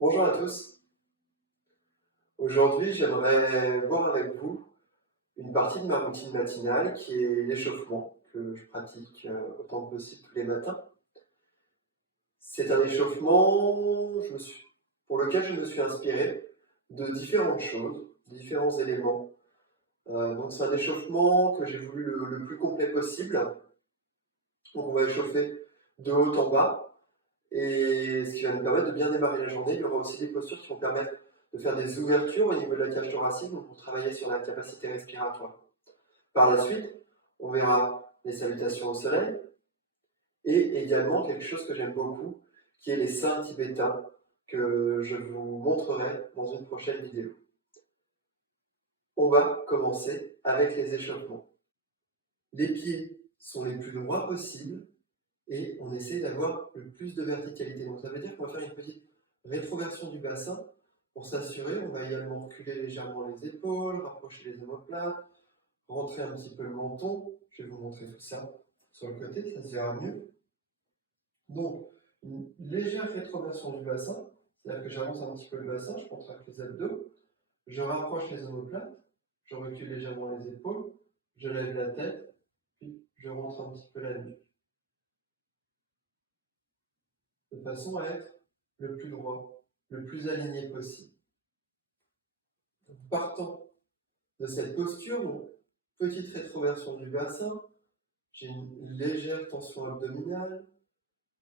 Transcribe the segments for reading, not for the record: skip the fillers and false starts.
Bonjour à tous. Aujourd'hui, j'aimerais voir avec vous une partie de ma routine matinale qui est l'échauffement que je pratique autant que possible tous les matins. C'est un échauffement pour lequel je me suis inspiré de différentes choses, différents éléments. Donc c'est un échauffement que j'ai voulu le plus complet possible. Donc on va échauffer de haut en bas, et ce qui va nous permettre de bien démarrer la journée. Il y aura aussi des postures qui vont permettre de faire des ouvertures au niveau de la cage thoracique, donc pour travailler sur la capacité respiratoire. Par la suite, on verra les salutations au soleil et également quelque chose que j'aime beaucoup, qui est les seins tibétains, que je vous montrerai dans une prochaine vidéo. On va commencer avec les échauffements. Les pieds sont les plus droits possibles et on essaie d'avoir le plus de verticalité. Donc ça veut dire qu'on va faire une petite rétroversion du bassin. Pour s'assurer, on va également reculer légèrement les épaules, rapprocher les omoplates, rentrer un petit peu le menton. Je vais vous montrer tout ça sur le côté, ça se verra mieux. Donc, une légère rétroversion du bassin, c'est-à-dire que j'avance un petit peu le bassin, je contracte les abdos, je rapproche les omoplates, je recule légèrement les épaules, je lève la tête, puis je rentre un petit peu la nuque, de façon à être le plus droit, le plus aligné possible. Partant de cette posture, donc, petite rétroversion du bassin, j'ai une légère tension abdominale,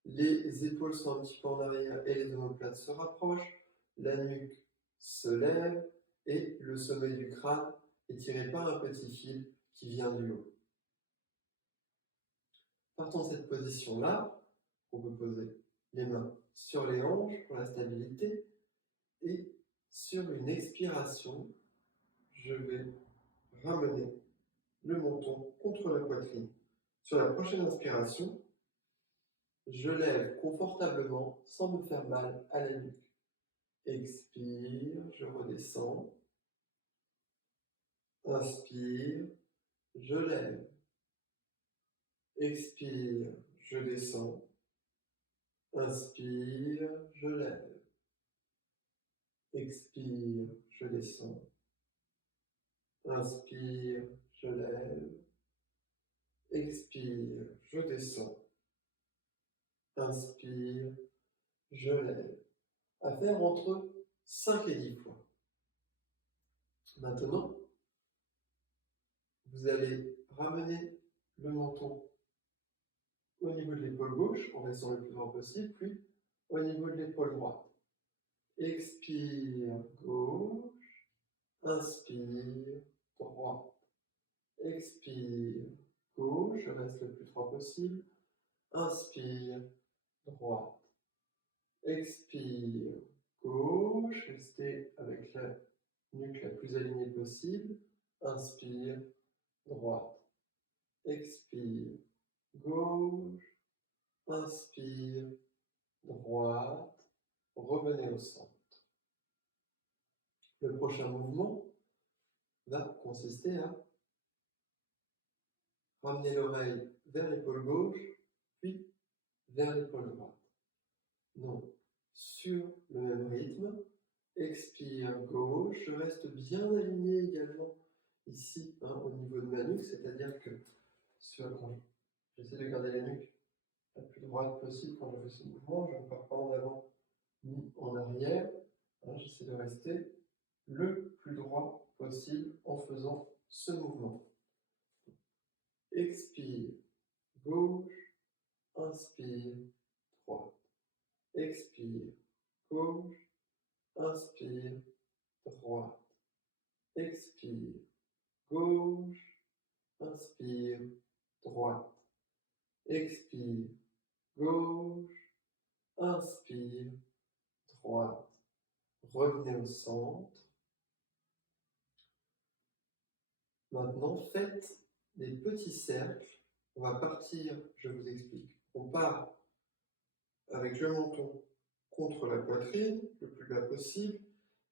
les épaules sont un petit peu en arrière et les omoplates se rapprochent, la nuque se lève et le sommet du crâne est tiré par un petit fil qui vient du haut. Partant de cette position-là, on peut poser les mains sur les hanches pour la stabilité et sur une expiration, je vais ramener le menton contre la poitrine. Sur la prochaine inspiration, je lève confortablement sans me faire mal à la nuque. Expire, je redescends. Inspire, je lève. Expire, je descends. Inspire, je lève. Expire, je descends. Inspire, je lève. Expire, je descends. Inspire, je lève. À faire entre 5 et 10 fois. Maintenant, vous allez ramener le menton au niveau de l'épaule gauche en restant le plus droit possible, puis au niveau de l'épaule droite. Expire, gauche. Inspire, droite. Expire, gauche. Je reste le plus droit possible. Inspire, droite. Expire, gauche. Restez avec la nuque la plus alignée possible. Inspire, droite. Expire, gauche. Inspire, droite. Revenez au centre. Le prochain mouvement va consister à ramener l'oreille vers l'épaule gauche, puis vers l'épaule droite. Donc, sur le même rythme, expire gauche, je reste bien aligné également ici, au niveau de ma nuque, c'est-à-dire que j'essaie de garder la nuque la plus droite possible quand je fais ce mouvement, je ne pars pas en avant ni en arrière, j'essaie de rester le plus droit possible en faisant ce mouvement. Expire, gauche, inspire, droite. Expire, gauche, inspire, droite. Expire, gauche, inspire, droite. Expire, gauche, inspire, droite. Revenez au centre. Maintenant, faites des petits cercles. On va partir, je vous explique. On part avec le menton contre la poitrine, le plus bas possible.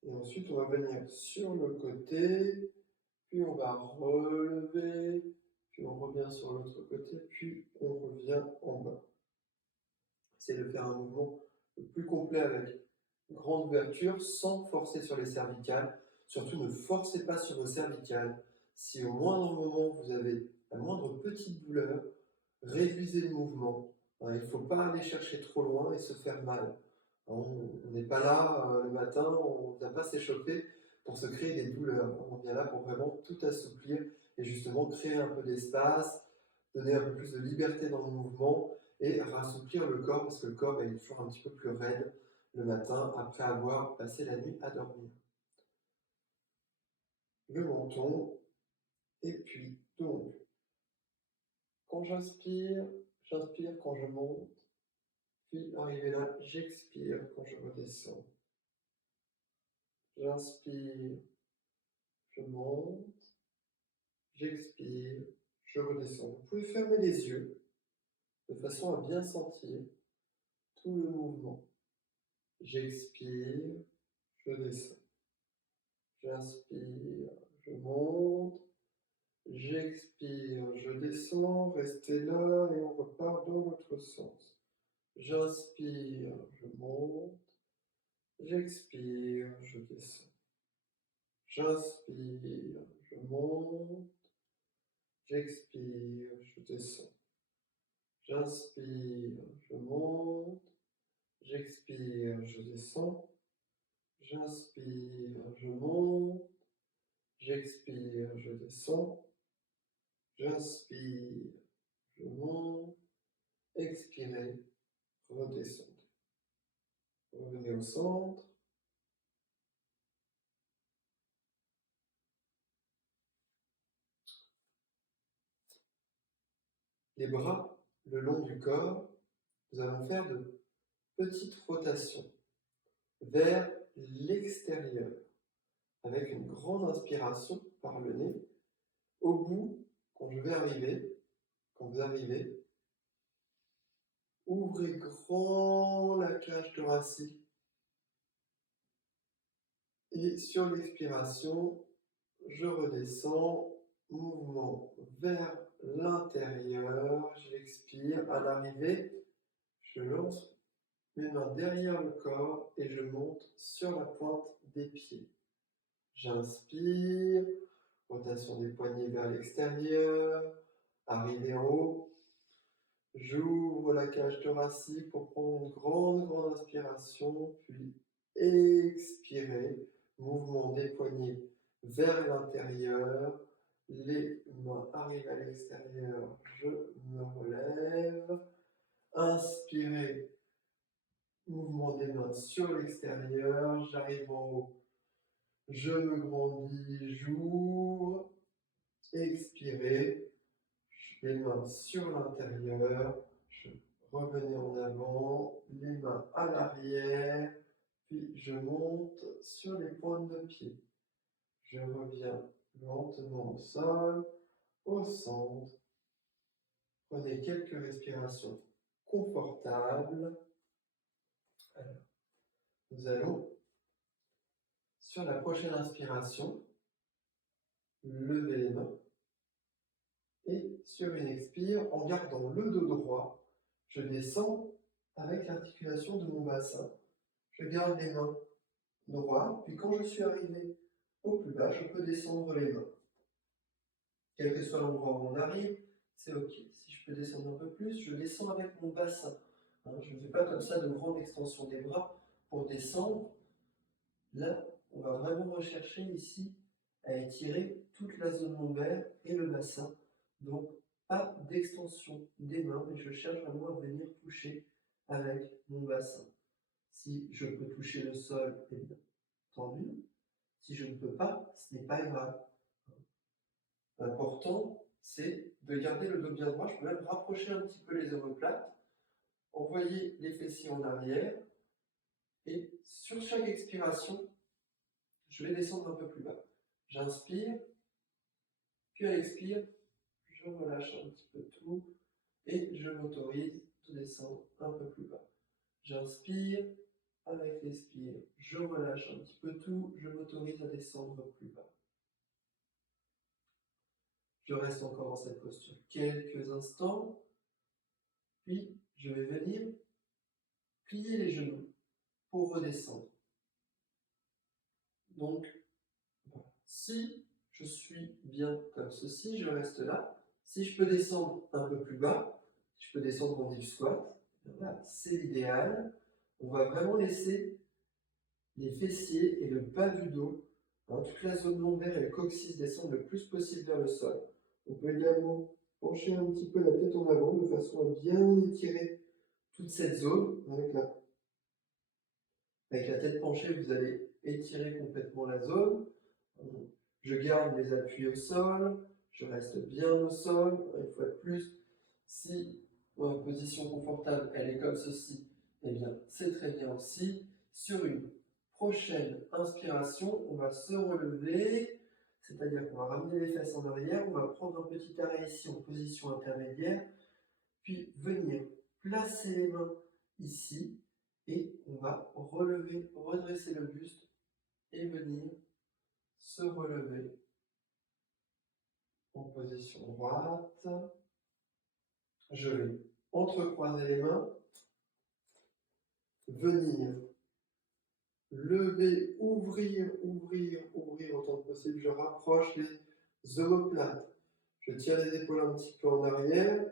Et ensuite, on va venir sur le côté, puis on va relever, puis on revient sur l'autre côté, puis on revient en bas. Essayez de faire un mouvement le plus complet avec grande ouverture sans forcer sur les cervicales. Surtout, ne forcez pas sur vos cervicales. Si au moindre moment vous avez la moindre petite douleur, réduisez le mouvement. Il ne faut pas aller chercher trop loin et se faire mal. On n'est pas là le matin, on ne vient pas s'échauffer pour se créer des douleurs. On vient là pour vraiment tout assouplir et justement créer un peu d'espace, donner un peu plus de liberté dans le mouvement et rassouplir le corps parce que le corps il est toujours un petit peu plus raide le matin après avoir passé la nuit à dormir. Le menton, et puis donc, quand j'inspire quand je monte, puis arrivé là, j'expire quand je redescends. J'inspire, je monte, j'expire, je redescends. Vous pouvez fermer les yeux de façon à bien sentir tout le mouvement. J'expire, je descends. J'inspire, je monte. J'expire, je descends. Restez là et on repart dans l'autre sens. J'inspire, je monte. J'expire, je descends. J'inspire, je monte. J'expire, je descends. J'inspire, je monte. J'expire, je descends. J'inspire, je monte. J'expire, je descends. J'inspire, je monte. Expirez, redescendez. Revenez au centre. Les bras le long du corps, nous allons faire de petites rotations vers l'extérieur avec une grande inspiration par le nez. Au bout, quand vous arrivez, ouvrez grand la cage thoracique et sur l'expiration, je redescends, mouvement vers l'intérieur, j'expire. À l'arrivée, je lance mes mains derrière le corps et je monte sur la pointe des pieds. J'inspire, rotation des poignets vers l'extérieur, arrivée en haut. J'ouvre la cage thoracique pour prendre une grande inspiration, puis expirer. Mouvement des poignets vers l'intérieur. Les mains arrivent à l'extérieur. Je me relève. Inspirez. Mouvement des mains sur l'extérieur. J'arrive en haut. Je me grandis. J'ouvre. Expirez. Les mains sur l'intérieur. Je revenez en avant. Les mains à l'arrière. Puis je monte sur les pointes de pied. Je reviens lentement au sol, au centre. Prenez quelques respirations confortables. Alors, nous allons, sur la prochaine inspiration, lever les mains. Et sur une expire, en gardant le dos droit, je descends avec l'articulation de mon bassin. Je garde les mains droites, puis quand je suis arrivé au plus bas, je peux descendre les mains. Quel que soit l'endroit où on arrive, c'est ok. Si je peux descendre un peu plus, je descends avec mon bassin. Je ne fais pas comme ça de grande extension des bras pour descendre. Là, on va vraiment rechercher ici à étirer toute la zone lombaire et le bassin. Donc, pas d'extension des mains, mais je cherche vraiment à venir toucher avec mon bassin. Si je peux toucher le sol, eh bien, tant mieux. Si je ne peux pas, ce n'est pas grave. L'important, c'est de garder le dos bien droit. Je peux même rapprocher un petit peu les omoplates, envoyer les fessiers en arrière, et sur chaque expiration, je vais descendre un peu plus bas. J'inspire, puis à l'expire, je relâche un petit peu tout, et je m'autorise de descendre un peu plus bas. J'inspire, avec l'expire, je relâche un petit peu tout, je m'autorise à descendre plus bas. Je reste encore dans cette posture quelques instants, puis je vais venir plier les genoux pour redescendre. Donc, voilà. Si je suis bien comme ceci, je reste là. Si je peux descendre un peu plus bas, je peux descendre mon deep squat. Voilà, c'est l'idéal. On va vraiment laisser les fessiers et le bas du dos, toute la zone lombaire et le coccyx descendre le plus possible vers le sol. On peut également pencher un petit peu la tête en avant de façon à bien étirer toute cette zone. Avec la tête penchée, vous allez étirer complètement la zone. Je garde mes appuis au sol, je reste bien au sol. Une fois de plus, si ma position confortable elle est comme ceci, eh bien c'est très bien aussi. Sur une prochaine inspiration, on va se relever, c'est-à-dire qu'on va ramener les fesses en arrière, on va prendre un petit arrêt ici en position intermédiaire, puis venir placer les mains ici et on va relever, redresser le buste et venir se relever en position droite. Je vais entrecroiser les mains, venir lever, ouvrir, ouvrir, ouvrir autant que possible. Je rapproche les omoplates. Je tire les épaules un petit peu en arrière.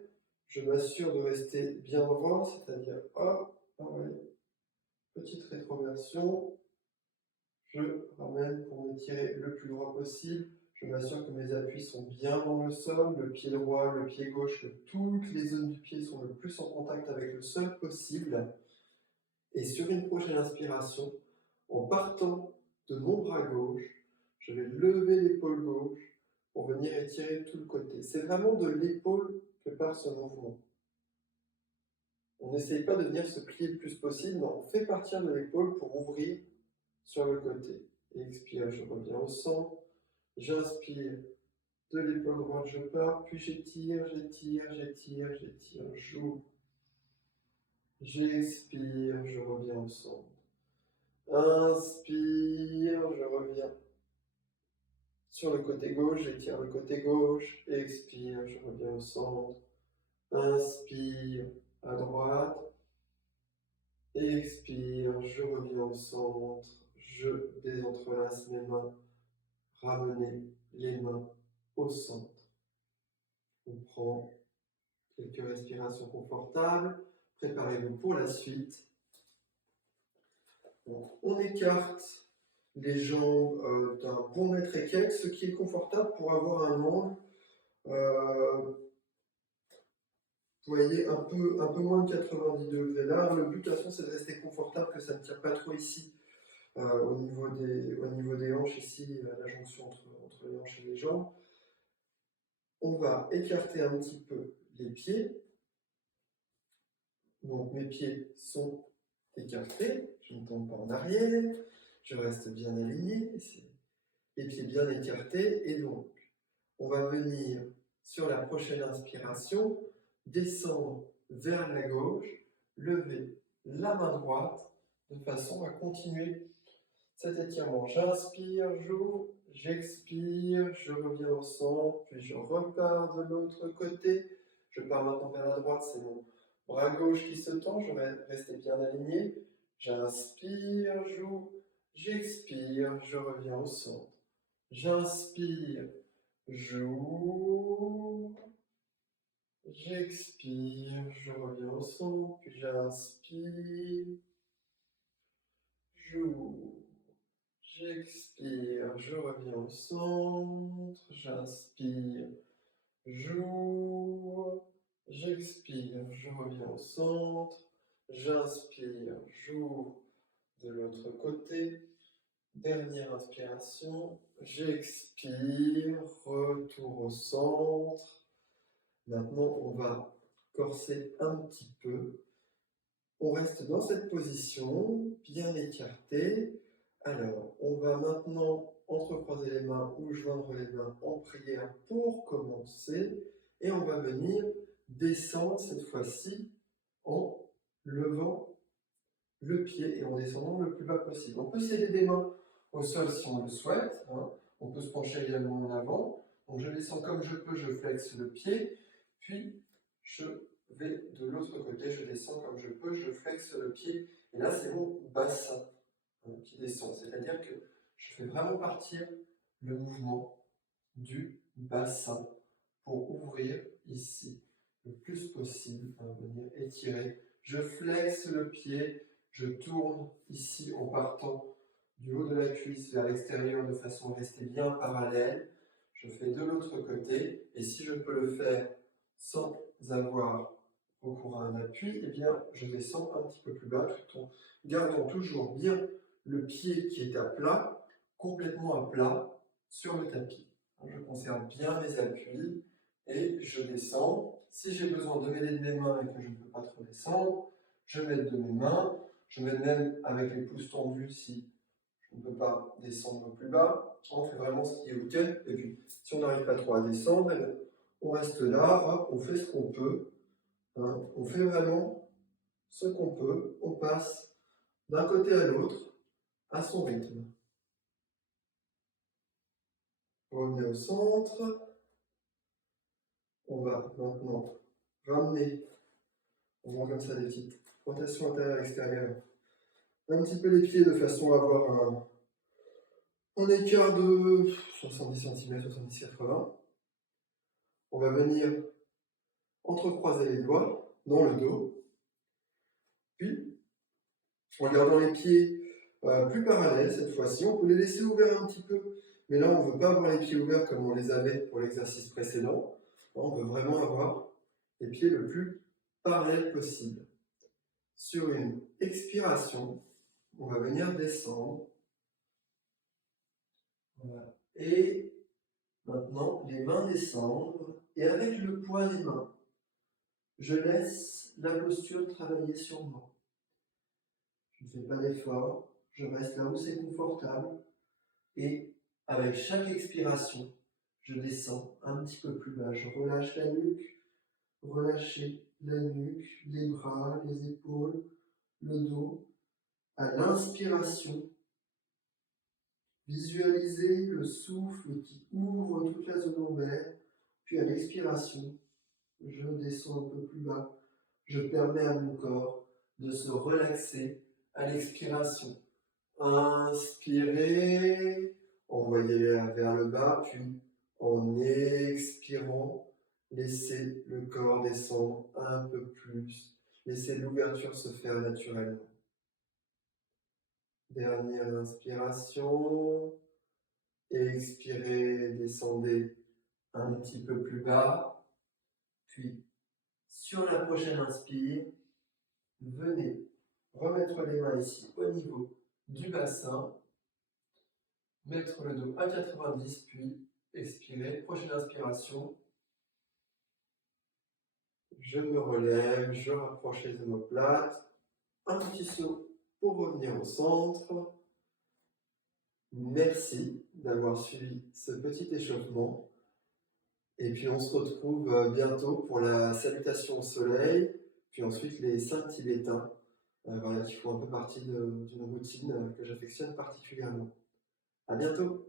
Je m'assure de rester bien droit, c'est-à-dire hop, petite rétroversion. Je ramène pour m'étirer le plus droit possible. Je m'assure que mes appuis sont bien dans le sol, le pied droit, le pied gauche, que toutes les zones du pied sont le plus en contact avec le sol possible. Et sur une prochaine inspiration, en partant de mon bras gauche, je vais lever l'épaule gauche pour venir étirer tout le côté. C'est vraiment de l'épaule que part ce mouvement. On n'essaye pas de venir se plier le plus possible, mais on fait partir de l'épaule pour ouvrir sur le côté. Expire, je reviens au centre. J'inspire de l'épaule droite, je pars, puis j'étire, j'étire, j'étire, j'étire, j'ouvre. J'expire, je reviens au centre. Inspire, je reviens sur le côté gauche, j'étire le côté gauche. Expire, je reviens au centre. Inspire à droite. Expire, je reviens au centre. Je désentrelace mes mains. Ramenez les mains au centre. On prend quelques respirations confortables. Préparez-vous pour la suite. Donc, on écarte les jambes d'un bon mètre et quelques, ce qui est confortable pour avoir un angle, vous voyez, un peu moins de 90 degrés. Là, le but, de toute façon, c'est de rester confortable, que ça ne tire pas trop ici, au niveau des hanches, ici, la jonction entre les hanches et les jambes. On va écarter un petit peu les pieds. Donc mes pieds sont écartés, je ne tombe pas en arrière, je reste bien aligné, les pieds bien écartés, et donc on va venir sur la prochaine inspiration, descendre vers la gauche, lever la main droite, de façon à continuer cet étirement. J'inspire, j'ouvre, j'expire, je reviens au centre, puis je repars de l'autre côté, je pars maintenant vers la droite, c'est mon bras gauche qui se tend, je vais rester bien aligné. J'inspire, j'ouvre, j'expire, je reviens au centre. J'inspire, j'ouvre, j'expire, je reviens au centre, puis j'inspire, j'ouvre, j'expire, je reviens au centre, j'inspire, j'ouvre, j'expire, je reviens au centre, j'inspire, j'ouvre de l'autre côté. Dernière inspiration, j'expire, retour au centre. Maintenant, on va corser un petit peu. On reste dans cette position, bien écarté. Alors, on va maintenant entrecroiser les mains ou joindre les mains en prière pour commencer. Et on va venir descendre cette fois-ci en levant le pied et en descendant le plus bas possible. On peut sceller des mains au sol si on le souhaite. On peut se pencher également en avant. Donc je descends comme je peux, je flexe le pied, puis je vais de l'autre côté, je descends comme je peux, je flexe le pied. Et là, c'est mon bassin qui descend. C'est-à-dire que Je fais vraiment partir le mouvement du bassin pour ouvrir ici le plus possible, venir étirer. Je flexe le pied, je tourne ici en partant du haut de la cuisse vers l'extérieur de façon à rester bien parallèle. Je fais de l'autre côté et si je peux le faire sans avoir recours à un appui, eh bien je descends un petit peu plus bas tout en gardant toujours bien le pied qui est à plat, complètement à plat sur le tapis. Je conserve bien mes appuis et je descends. Si j'ai besoin de m'aider de mes mains et que je ne peux pas trop descendre, je m'aide de mes mains. Je m'aide même avec les pouces tendus si je ne peux pas descendre plus bas. On fait vraiment ce qui est OK. Et puis, si on n'arrive pas trop à descendre, on reste là, hop, on fait ce qu'on peut. Hein. On fait vraiment ce qu'on peut. On passe d'un côté à l'autre à son rythme. Revenez au centre. On va maintenant ramener, on voit comme ça des petites rotations intérieure-extérieure, un petit peu les pieds de façon à avoir un écart de 70 cm, 70-80. On va venir entrecroiser les doigts dans le dos, puis en gardant les pieds plus parallèles cette fois-ci, on peut les laisser ouverts un petit peu, mais là on ne veut pas avoir les pieds ouverts comme on les avait pour l'exercice précédent. On veut vraiment avoir les pieds le plus parallèles possible. Sur une expiration, on va venir descendre. Voilà. Et maintenant, les mains descendent. Et avec le poids des mains, je laisse la posture travailler sur moi. Je ne fais pas d'effort. Je reste là où c'est confortable. Et avec chaque expiration, je descends un petit peu plus bas. Je relâche la nuque. Relâchez la nuque, les bras, les épaules, le dos. À l'inspiration, visualisez le souffle qui ouvre toute la zone lombaire, puis à l'expiration, je descends un peu plus bas. Je permets à mon corps de se relaxer à l'expiration. Inspirez, envoyez vers le bas, puis en expirant, laissez le corps descendre un peu plus. Laissez l'ouverture se faire naturellement. Dernière inspiration. Expirez, descendez un petit peu plus bas. Puis, sur la prochaine inspire, venez remettre les mains ici au niveau du bassin. Mettre le dos à 90, puis expirer. Prochaine inspiration. Je me relève, je rapproche les omoplates. Un petit saut pour revenir au centre. Merci d'avoir suivi ce petit échauffement. Et puis on se retrouve bientôt pour la salutation au soleil, puis ensuite les 5 tibétains, voilà, qui font un peu partie d'une routine que j'affectionne particulièrement. À bientôt.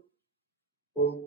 Om.